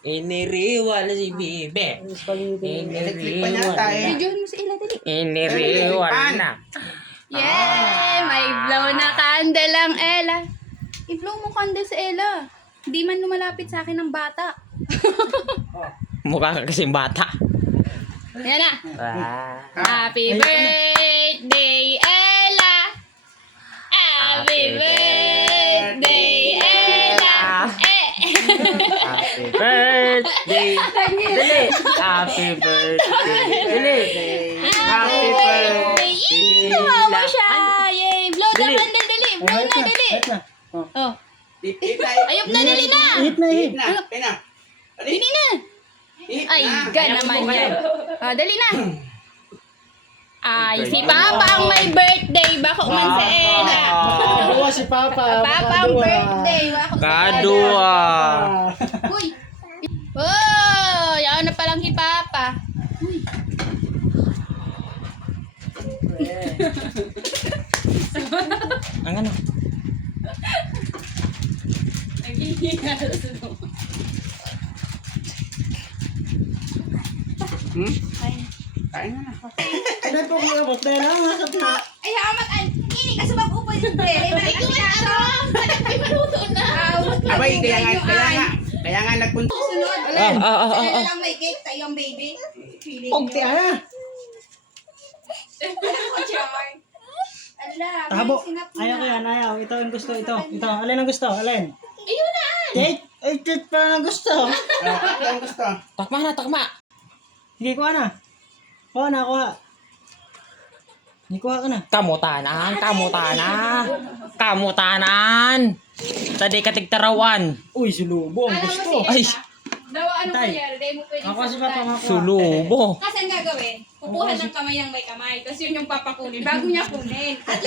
Iniriwal si Bibe. Iniriwal na. Videohan mo si Ella, dali. Iniriwal na. Yay! May blow na candle ang Ella. I-blow mo candle sa Ella. Hindi man lumalapit sa akin ng bata. Mukha ka kasing bata. Ayan na. Ah. Happy birthday, Ella! Happy birthday, Ella! Happy birthday. Dali. Happy birthday. Dali. Happy birthday. Tumawa siya! Yay! Blow the Dali. candle, dali! Blow na, dali! Oh. Ayop na, dali na! Dali na! Ay, naman yan. Oh, dali na! Ay, si Papa ang may birthday. Bako man sa Ella. Dua si Papa. Papa ang birthday. Bako sa Ella. Kadua. Uy! Oh! Yaon na palang si Papa. Uy! Ang ano? Ano po mga botela? Nasat na. Ay, hamat ay. Ini ka sabab upo yung pre. Ay, kuwan arong. Ay, maluto na. Abay, kaya nga nagpunta. Sunod. Sa'yo lang may cake, tayo ang baby. Feeling Pagti ah. Ala, Tabo. sinap mo Ayaw ko na. yan, ayaw. Ito ang gusto, ito. Ito, alin ang gusto, alin? Ayun na. Cake? Ay, cake pa ang gusto. Ang gusto. Takma na, takma. Sige, kuha na. Kuha na, kuha. Hindi, kuha ka na. Kamutanan, kamutanan. Kamutanan. Tadi katigtarawan. Uy, sulubo ang gusto. Ay, Dawa, ano Tay. mangyari? Dahil mo pwede Ako si Papa makuha. sulubo. Kasi ang gagawin, kukuha ng kamay ang may kamay, tapos yun yung papakunin, bago niya kunin. At least